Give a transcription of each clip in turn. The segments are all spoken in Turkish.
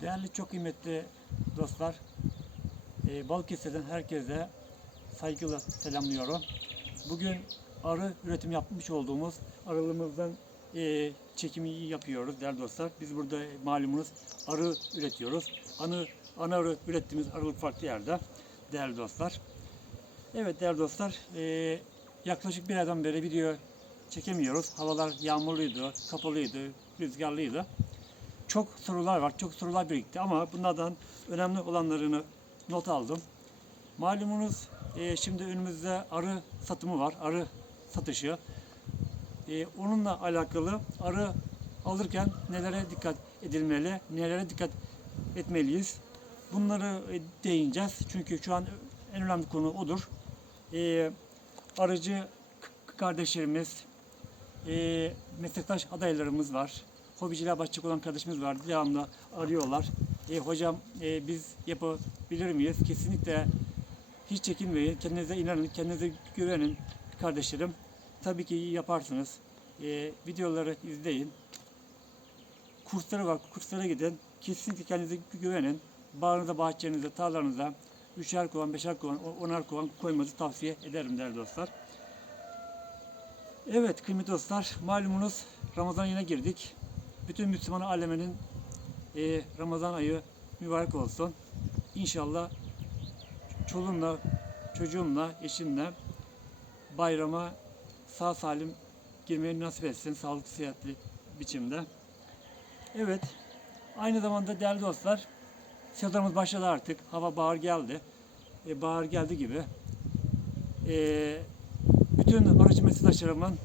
Değerli çok kıymetli dostlar, e, Balıkesir'den herkese saygıyla selamlıyorum. Bugün arı üretim yapmış olduğumuz aralığımızdan e, çekimi yapıyoruz değerli dostlar. Biz burada malumunuz arı üretiyoruz. Anı, ana arı ürettiğimiz arılık farklı yerde değerli dostlar. Evet değerli dostlar, e, yaklaşık bir aydan beri video çekemiyoruz. Havalar yağmurluydu, kapalıydı, rüzgarlıydı çok sorular var, çok sorular birikti ama bunlardan önemli olanlarını not aldım. Malumunuz e, şimdi önümüzde arı satımı var, arı satışı. E, onunla alakalı arı alırken nelere dikkat edilmeli, nelere dikkat etmeliyiz? Bunları e, değineceğiz. Çünkü şu an en önemli konu odur. E, arıcı kardeşlerimiz, e, meslektaş adaylarımız var. Hobiciler başçık olan kardeşimiz var. Devamlı arıyorlar. E, hocam e, biz yapabilir miyiz? Kesinlikle hiç çekinmeyin. Kendinize inanın, kendinize güvenin kardeşlerim. Tabii ki yaparsınız. E, videoları izleyin. Kursları var, kurslara gidin. Kesinlikle kendinize güvenin. Bağınıza, bahçenize, tarlanıza üçer kovan, beşer kovan, onar kovan koymanızı tavsiye ederim değerli dostlar. Evet kıymetli dostlar, malumunuz Ramazan ayına girdik. Bütün Müslüman aleminin e, Ramazan ayı mübarek olsun. İnşallah çoluğumla, çocuğumla, eşimle bayrama sağ salim girmeyi nasip etsin sağlıklı sıhhatli biçimde. Evet, aynı zamanda değerli dostlar, sezonumuz başladı artık. Hava bahar geldi. E, bahar geldi gibi. E, bütün aracı meslektaşlarımın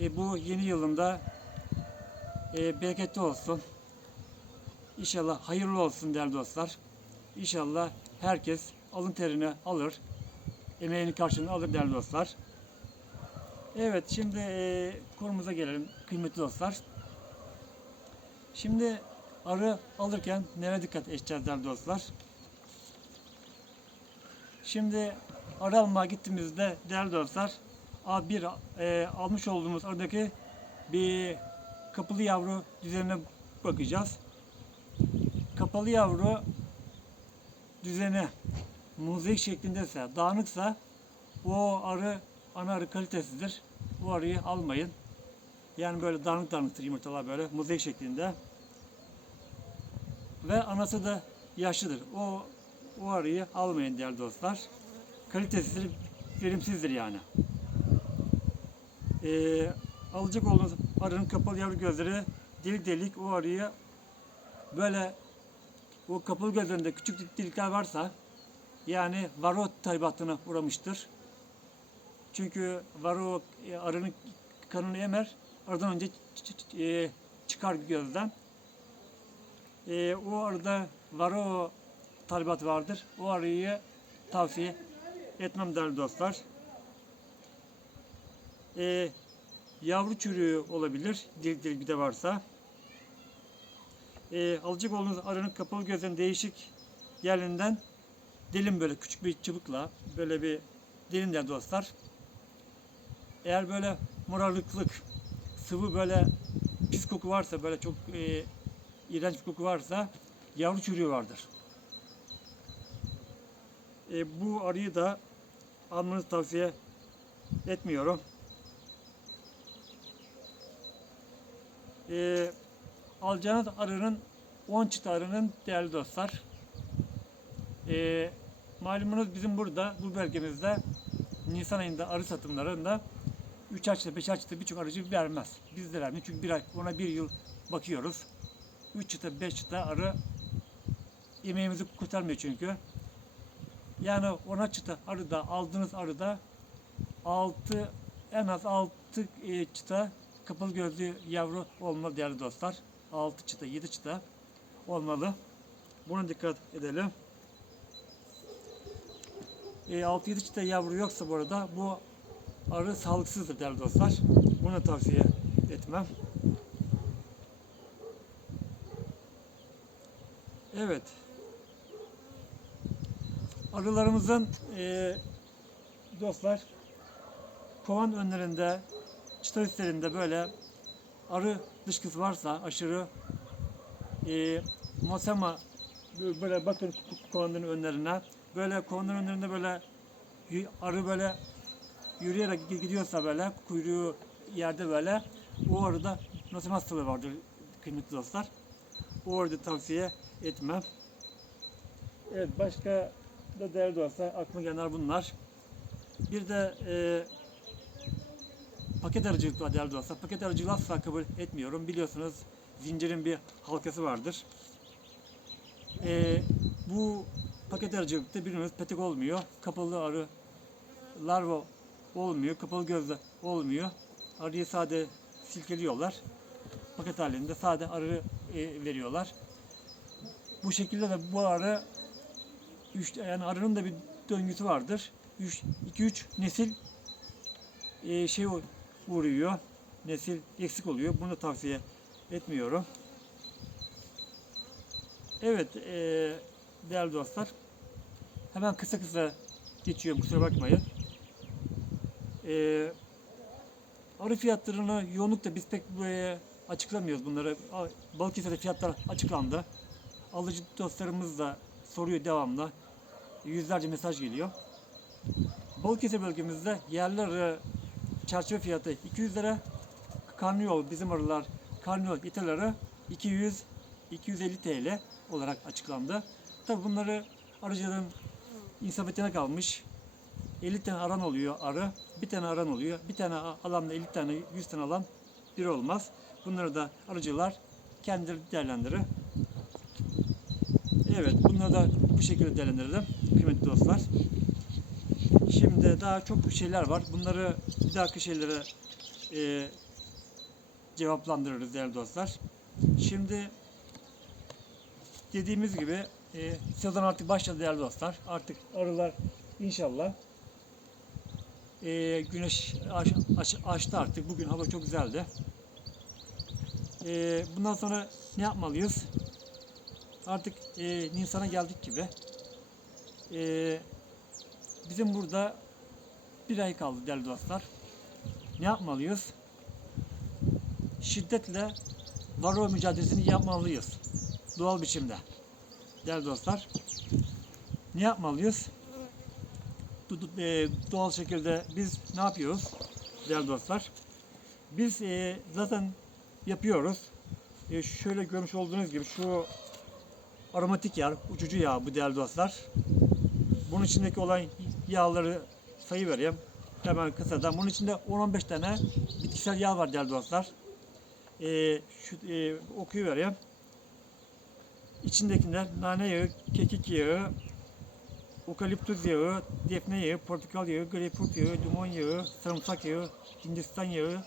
e, bu yeni yılında e, bereketli olsun. İnşallah hayırlı olsun değerli dostlar. İnşallah herkes alın terini alır. Emeğini karşılığını alır değerli dostlar. Evet şimdi e, konumuza gelelim kıymetli dostlar. Şimdi arı alırken nereye dikkat edeceğiz değerli dostlar? Şimdi arı almaya gittiğimizde değerli dostlar a- bir e, almış olduğumuz aradaki bir kapalı yavru düzenine bakacağız. Kapalı yavru düzeni mozaik şeklindeyse, dağınıksa o arı ana arı kalitesidir. Bu arıyı almayın. Yani böyle dağınık dağınıktır yumurtalar böyle mozaik şeklinde. Ve anası da yaşlıdır. O o arıyı almayın değerli dostlar. Kalitesizdir, verimsizdir yani. Ee, alacak olduğunuz arının kapalı yavru gözleri delik delik o arıyı böyle o kapalı gözlerinde küçük delikler varsa yani varo talibatına uğramıştır. Çünkü varo e, arının kanını emer, aradan önce e, çıkar gözden. E, o arada varo talibat vardır. O arıyı tavsiye etmem değerli dostlar. E, yavru çürüğü olabilir. Delik delik bir de varsa. E, alacak olduğunuz arının kapalı gözlerin değişik yerlerinden delin böyle küçük bir çubukla böyle bir delin de dostlar. Eğer böyle morarlıklık sıvı böyle pis koku varsa böyle çok e, iğrenç bir koku varsa yavru çürüğü vardır. E, bu arıyı da almanızı tavsiye etmiyorum. E, alacağınız arının 10 çıta arının değerli dostlar. E, malumunuz bizim burada bu bölgemizde Nisan ayında arı satımlarında 3 çıta 5 çıta birçok arıcı vermez. Biz de vermiyor çünkü bir ay, ona bir yıl bakıyoruz. 3 çıta 5 çıta arı emeğimizi kurtarmıyor çünkü. Yani ona çıta arıda aldığınız arıda 6 en az 6 çıta kapalı gözlü yavru olmalı değerli dostlar. 6 çıta, 7 çıta olmalı. Buna dikkat edelim. E, 6-7 çıta yavru yoksa bu arada bu arı sağlıksızdır değerli dostlar. Bunu tavsiye etmem. Evet. Arılarımızın e, dostlar kovan önlerinde çıta üstlerinde böyle arı dışkısı varsa aşırı e, Mosema böyle bakın kovanların önlerine. Böyle kovanların önlerinde böyle arı böyle yürüyerek gi- gidiyorsa böyle kuyruğu yerde böyle o arada Mosema hastalığı vardır kıymetli dostlar. O arada tavsiye etmem. Evet başka da değerli dostlar aklıma gelenler bunlar. Bir de e, paket arıcılık var değerli dostlar. Paket arıcılığı asla kabul etmiyorum. Biliyorsunuz zincirin bir halkası vardır. E, bu paket arıcılıkta biliyorsunuz petek olmuyor. Kapalı arı larva olmuyor. Kapalı gözle olmuyor. Arıyı sade silkeliyorlar. Paket halinde sade arı e, veriyorlar. Bu şekilde de bu arı üç, yani arının da bir döngüsü vardır. 2-3 nesil e, şey uğruyor. Nesil eksik oluyor. Bunu da tavsiye etmiyorum. Evet e, değerli dostlar. Hemen kısa kısa geçiyorum kusura bakmayın. E, arı fiyatlarını yoğunlukla biz pek buraya açıklamıyoruz bunları. Balıkesir'de fiyatlar açıklandı. Alıcı dostlarımız da soruyor devamlı. Yüzlerce mesaj geliyor. Balıkesir bölgemizde yerler çerçeve fiyatı 200 lira. Karnıyol bizim arılar karnıyol iteleri 200 250 TL olarak açıklandı. Tabi bunları arıcının insafetine kalmış. 50 tane aran oluyor arı. Bir tane aran oluyor. Bir tane alanla 50 tane 100 tane alan bir olmaz. Bunları da arıcılar kendileri değerlendirir. Evet, bunları da bu şekilde değerlendirelim kıymetli dostlar. Şimdi daha çok şeyler var. Bunları bir dahaki şeylere e, cevaplandırırız değerli dostlar. Şimdi dediğimiz gibi e, sezon artık başladı değerli dostlar. Artık arılar inşallah e, güneş aç, aç- açtı artık. Bugün hava çok güzeldi. E, bundan sonra ne yapmalıyız? Artık e, Nisan'a geldik gibi. E, bizim burada bir ay kaldı değerli dostlar. Ne yapmalıyız? Şiddetle varroa mücadelesini yapmalıyız. Doğal biçimde. Değerli dostlar. Ne yapmalıyız? E, doğal şekilde biz ne yapıyoruz? Değerli dostlar. Biz e, zaten yapıyoruz. E, şöyle görmüş olduğunuz gibi şu aromatik yağ, uçucu yağ bu değerli dostlar. Bunun içindeki olan yağları sayı vereyim. Hemen kısadan. Bunun içinde 10-15 tane bitkisel yağ var değerli dostlar. Ee, şu, e, okuyu vereyim. İçindekiler nane yağı, kekik yağı, okaliptüs yağı, defne yağı, portakal yağı, greyfurt yağı, limon yağı, sarımsak yağı, hindistan yağı,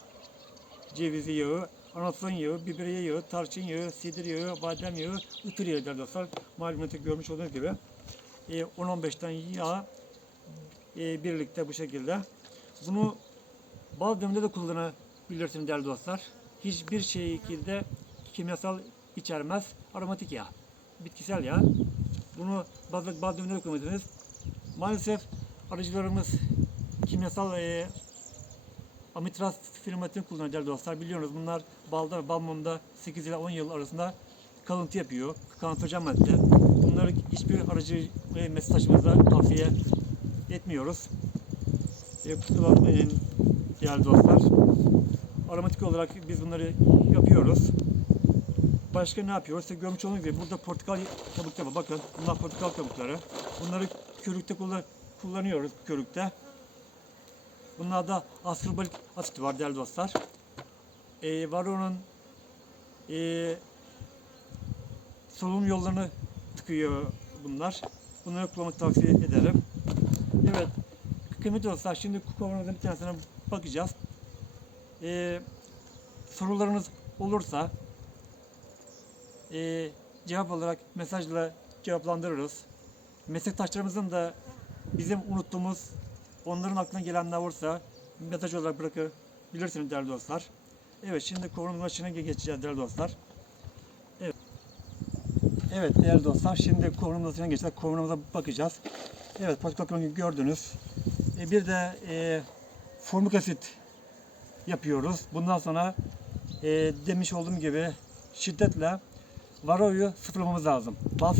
cevizi yağı, anason yağı, biberiye yağı, tarçın yağı, sidir yağı, badem yağı, ıtır yağı değerli dostlar. Malumatı görmüş olduğunuz gibi. Ee, 10-15 tane yağ e, birlikte bu şekilde. Bunu bal deminde de kullanabilirsiniz değerli dostlar. Hiçbir şekilde kimyasal içermez. Aromatik yağ. Bitkisel yağ. Bunu bal, bal deminde de kullanabilirsiniz. Maalesef arıcılarımız kimyasal e, amitraz firmasını kullanıyor değerli dostlar. Biliyorsunuz bunlar balda bal mumda 8 ile 10 yıl arasında kalıntı yapıyor. Kanserojen madde. Bunları hiçbir aracı ve meslektaşımıza tavsiye etmiyoruz. E, kusura değerli dostlar. Aromatik olarak biz bunları yapıyoruz. Başka ne yapıyoruz? İşte görmüş olduğunuz gibi burada portakal kabukları. Bakın bunlar portakal kabukları. Bunları körükte kullan- kullanıyoruz körükte. Bunlarda askorbolik asit var değerli dostlar. E, varonun e, solunum yollarını tıkıyor bunlar. Bunları kullanmak tavsiye ederim. Evet. Kıymetli dostlar şimdi kovanımızın bir tanesine bakacağız. Ee, sorularınız olursa ee, cevap olarak mesajla cevaplandırırız. Meslektaşlarımızın da bizim unuttuğumuz onların aklına gelenler olursa mesaj olarak bırakabilirsiniz değerli dostlar. Evet şimdi konumuz başına geçeceğiz değerli dostlar. Evet. Evet değerli dostlar şimdi konumuz başına geçeceğiz. Konumuza bakacağız. Evet portakal gördünüz. E, bir de e, formik asit yapıyoruz. Bundan sonra e, demiş olduğum gibi şiddetle varoyu sıfırlamamız lazım. Bas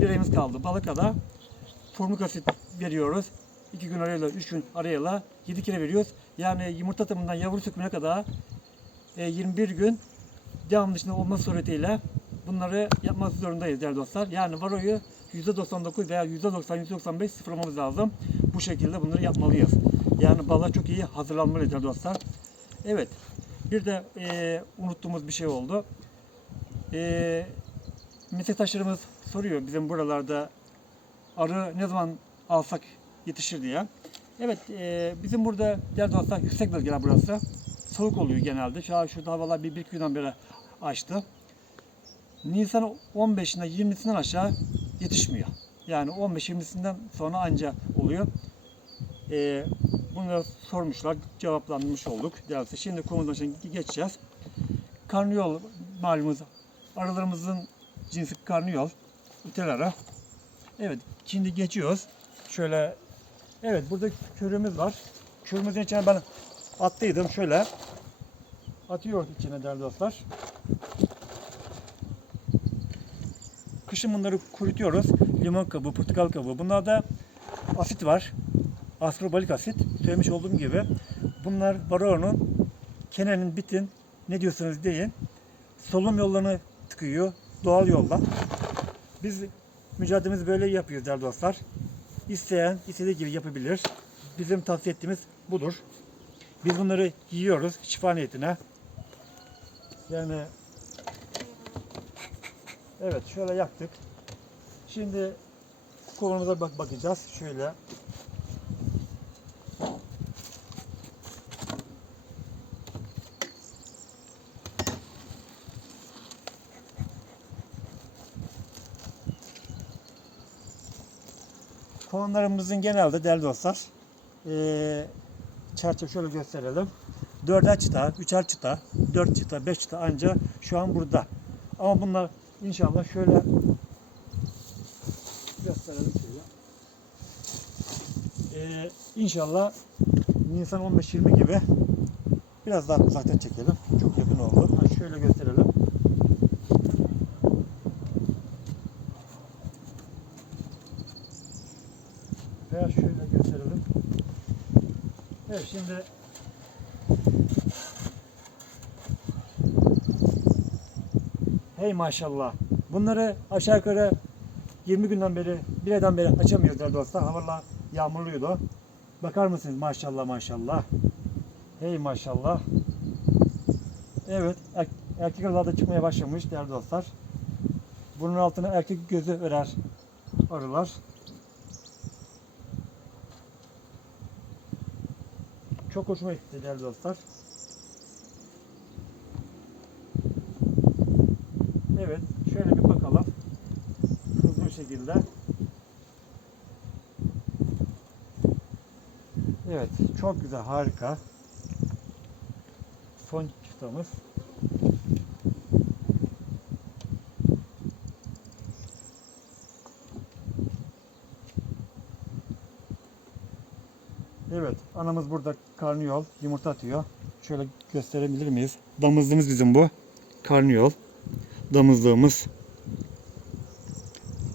bir ayımız kaldı. Balıkada formik asit veriyoruz. 2 gün arayla 3 gün arayla 7 kere veriyoruz. Yani yumurta atımından yavru sökümüne kadar e, 21 gün devam dışında olması suretiyle bunları yapmak zorundayız değerli dostlar. Yani varoyu %99 veya %90, %95 sıfırlamamız lazım. Bu şekilde bunları yapmalıyız. Yani balığa çok iyi hazırlanmalı değerli dostlar. Evet. Bir de e, unuttuğumuz bir şey oldu. E, meslektaşlarımız soruyor bizim buralarda arı ne zaman alsak yetişir diye. Evet e, bizim burada değerli dostlar yüksek bölgeler burası. Soğuk oluyor genelde. Şu an şurada havalar bir, bir günden beri açtı. Nisan 15'inde 20'sinden aşağı yetişmiyor. Yani 15-20'sinden sonra anca oluyor. Ee, da sormuşlar, cevaplandırmış olduk. Derse şimdi konumuzdan şimdi geçeceğiz. Karnıyol malumuz aralarımızın cinsi karnıyol, ütelara. Evet, şimdi geçiyoruz. Şöyle, evet burada körümüz var. Körümüzün içine ben attıydım şöyle. Atıyor içine değerli dostlar. Kışın bunları kurutuyoruz. Limon kabuğu, portakal kabuğu. Bunlarda asit var. Askorbolik asit. Söylemiş olduğum gibi. Bunlar varoğunun, kenenin, bitin ne diyorsanız deyin. Solunum yollarını tıkıyor. Doğal yolla. Biz mücadelemizi böyle yapıyoruz değerli dostlar. İsteyen istediği gibi yapabilir. Bizim tavsiye ettiğimiz budur. Biz bunları yiyoruz şifa niyetine. Yani Evet şöyle yaptık. Şimdi kovanımıza bak bakacağız. Şöyle. Kovanlarımızın genelde değerli dostlar eee çerçeve şöyle gösterelim. Dörder çıta, üçer çıta, dört çıta, beş çıta anca şu an burada. Ama bunlar inşallah şöyle gösterelim şöyle. Ee, inşallah Nisan 15-20 gibi biraz daha uzaktan çekelim. Çok yakın oldu. Ha, şöyle gösterelim. Veya şöyle gösterelim. Evet şimdi Hey maşallah. Bunları aşağı yukarı 20 günden beri, bir aydan beri açamıyoruz değerli dostlar. Havalar yağmurluydu. Bakar mısınız maşallah maşallah. Hey maşallah. Evet er, erkek arılar da çıkmaya başlamış değerli dostlar. Bunun altına erkek gözü örer arılar. Çok hoşuma gitti değerli dostlar. Evet, şöyle bir bakalım. Hızlı bir şekilde. Evet, çok güzel, harika. Son çıtamız. Evet, anamız burada karnıyol, yumurta atıyor. Şöyle gösterebilir miyiz? Damızlığımız bizim bu. Karnıyol damızlığımız.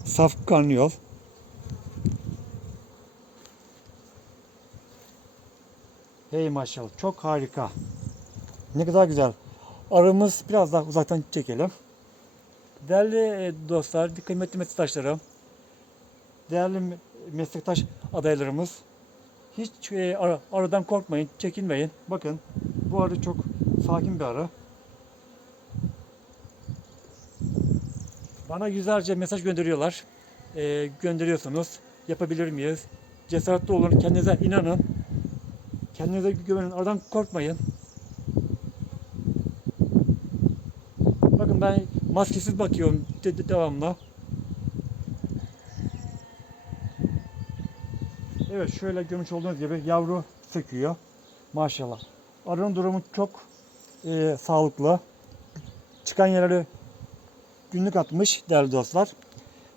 Saf karnıyol. Hey maşallah çok harika. Ne kadar güzel. Arımız biraz daha uzaktan çekelim. Değerli e, dostlar, kıymetli meslektaşlarım, değerli me- meslektaş adaylarımız, hiç e, ar- arıdan korkmayın, çekinmeyin. Bakın bu arı çok sakin bir arı. Bana yüzlerce mesaj gönderiyorlar. Ee, gönderiyorsunuz. Yapabilir miyiz? Cesaretli olun. Kendinize inanın. Kendinize güvenin. Oradan korkmayın. Bakın ben maskesiz bakıyorum de- de- devamlı. Evet şöyle görmüş olduğunuz gibi yavru söküyor. Maşallah. Arının durumu çok e, sağlıklı. Çıkan yerleri günlük atmış değerli dostlar.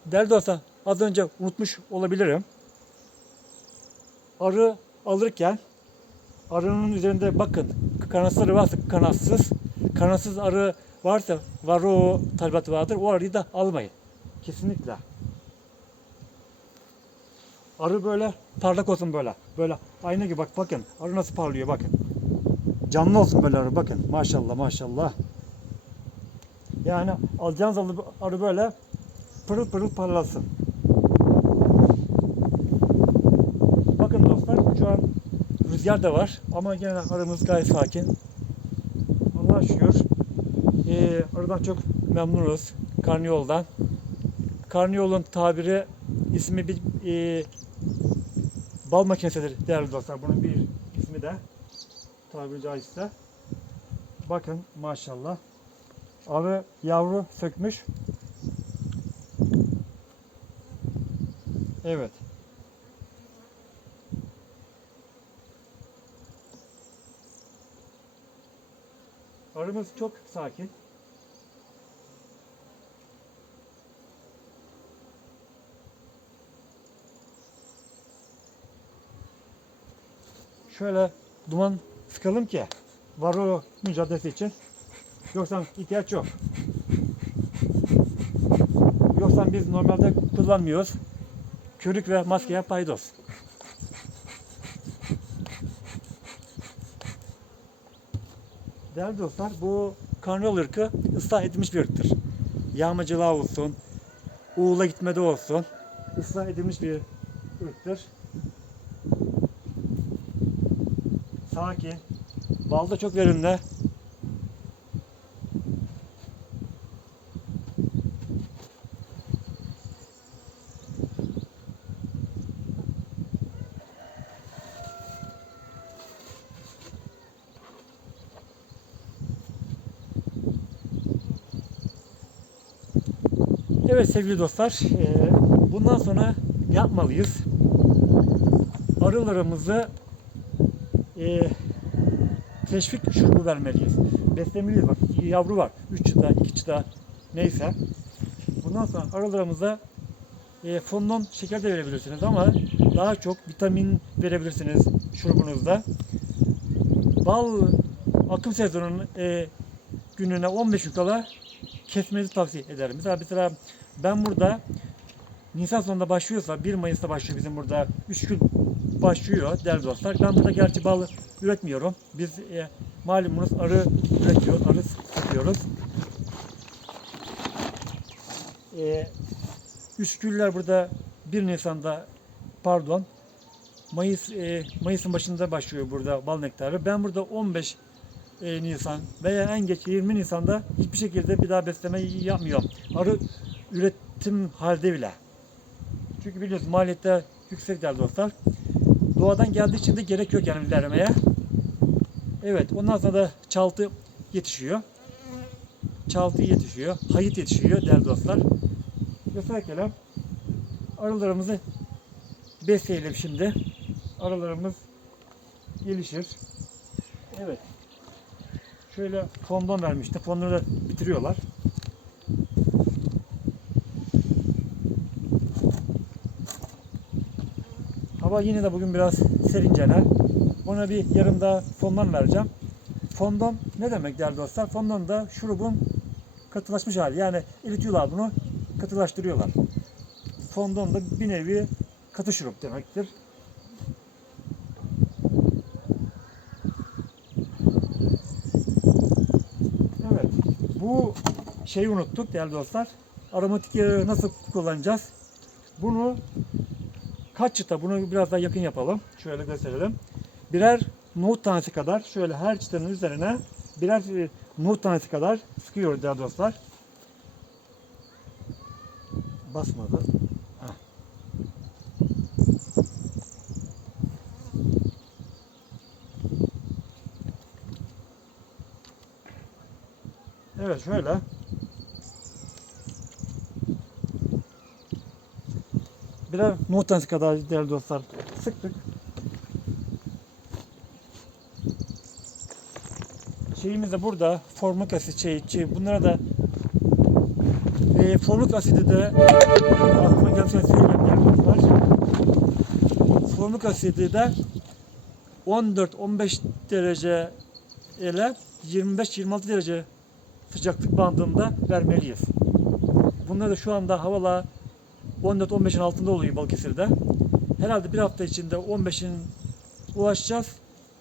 Değerli dostlar az önce unutmuş olabilirim. Arı alırken arının üzerinde bakın kanatsları varsa kanatsız, kanatsız arı varsa varo talimatı vardır. O arıyı da almayın. Kesinlikle. Arı böyle parlak olsun böyle. Böyle ayna gibi bak bakın. Arı nasıl parlıyor bakın. Canlı olsun böyle arı bakın. Maşallah maşallah. Yani alacağınız arı böyle pırıl pırıl parlasın. Bakın dostlar şu an rüzgar da var ama gene aramız gayet sakin. Allah'a şükür. Ee, aradan çok memnunuz. Karnıyoldan. Karnıyolun tabiri ismi bir e, bal makinesidir değerli dostlar. Bunun bir ismi de tabiri caizse. Bakın maşallah. Arı yavru sökmüş. Evet. Arımız çok sakin. Şöyle duman sıkalım ki varo mücadelesi için. Yoksa ihtiyaç yok. Yoksa biz normalde kullanmıyoruz. Körük ve maskeye paydos. Değerli dostlar bu karnıyol ırkı ıslah edilmiş bir ırktır. Yağmacılığa olsun, uğula gitmede olsun ıslah edilmiş bir ırktır. Sakin, balda çok verimli. Evet sevgili dostlar, eee, bundan sonra yapmalıyız? Arılarımızı eee, teşvik şurubu vermeliyiz. Beslemeliyiz. Bak yavru var. 3 çıta, 2 çıta neyse. Bundan sonra arılarımıza fondon şeker de verebilirsiniz ama daha çok vitamin verebilirsiniz şurubunuzda. Bal akım sezonunun eee, gününe 15 gün kala kesmenizi tavsiye ederim. Mesela, mesela ben burada Nisan sonunda başlıyorsa 1 Mayıs'ta başlıyor bizim burada 3 gün başlıyor değerli dostlar. Ben burada gerçi bal üretmiyorum. Biz e, malumunuz arı üretiyoruz, arı satıyoruz. E, üç güller burada 1 Nisan'da pardon Mayıs e, Mayıs'ın başında başlıyor burada bal nektarı. Ben burada 15 e, Nisan veya en geç 20 Nisan'da hiçbir şekilde bir daha besleme yapmıyorum. Arı üretim halde bile. Çünkü biliyorsunuz maliyette yüksek değerli dostlar. Doğadan geldiği için de gerek yok yani vermeye. Evet ondan sonra da çaltı yetişiyor. Çaltı yetişiyor. Hayıt yetişiyor değerli dostlar. Mesela kelam arılarımızı besleyelim şimdi. Arılarımız gelişir. Evet. Şöyle fondon vermişti. Fondonu da bitiriyorlar. Hava yine de bugün biraz serincene. Ona bir yarım daha fondon vereceğim. Fondon ne demek değerli dostlar? Fondon da şurubun katılaşmış hali. Yani eritiyorlar bunu, katılaştırıyorlar. Fondon da bir nevi katı şurup demektir. Evet. Bu şeyi unuttuk değerli dostlar. Aromatik yağı nasıl kullanacağız? Bunu kaç çıta? Bunu biraz daha yakın yapalım. Şöyle gösterelim. Birer nohut tanesi kadar şöyle her çıtanın üzerine birer e, nohut tanesi kadar sıkıyoruz değerli dostlar. Basmadı. Heh. Evet şöyle. Nohut tanesi kadar değerli dostlar sıktık. Şeyimiz de burada formik asit şey, şey bunlara da e, formik asidi de aklıma gelmişken söyleyeyim değerli dostlar. Formik asidi de 14-15 derece ile 25-26 derece sıcaklık bandında vermeliyiz. Bunlar da şu anda havalar 14-15'in altında oluyor Balıkesir'de. Herhalde bir hafta içinde 15'in ulaşacağız.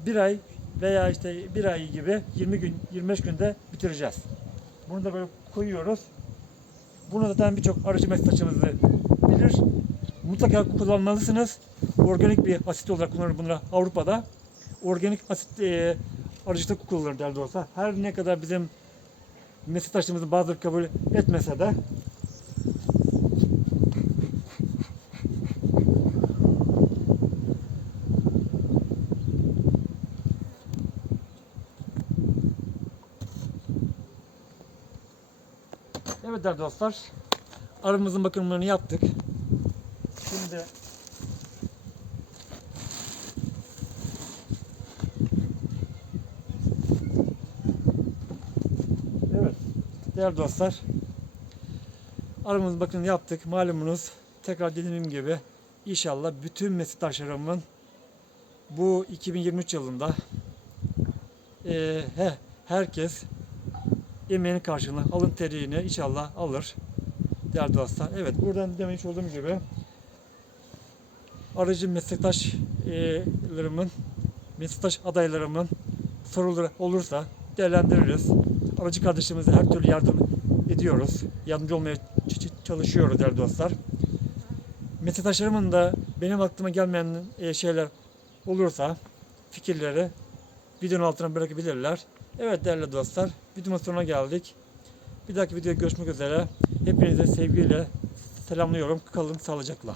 Bir ay veya işte bir ay gibi 20 gün 25 günde bitireceğiz. Bunu da böyle koyuyoruz. Bunu zaten birçok arıcı meslektaşımız bilir. Mutlaka kullanmalısınız. Organik bir asit olarak kullanılır bunlar Avrupa'da. Organik asit e, arıcılıkta kullanılır derdi olsa. Her ne kadar bizim meslektaşlarımızın bazıları kabul etmese de Evet dostlar. Arımızın bakımlarını yaptık. Şimdi Evet. Değerli dostlar. Arımızın bakımını yaptık. Malumunuz tekrar dediğim gibi inşallah bütün meslektaşlarımın bu 2023 yılında eee, he, herkes emeğinin karşılığını, alın teriğini inşallah alır. Değerli dostlar. Evet buradan demiş olduğum gibi aracı meslektaşlarımın, meslektaş adaylarımın soruları olursa değerlendiririz. Aracı kardeşlerimize her türlü yardım ediyoruz. Yardımcı olmaya çalışıyoruz değerli dostlar. Meslektaşlarımın da benim aklıma gelmeyen e, şeyler olursa fikirleri videonun altına bırakabilirler. Evet değerli dostlar, videonun sonuna geldik. Bir dahaki videoda görüşmek üzere. Hepinize sevgiyle selamlıyorum. Kalın sağlıcakla.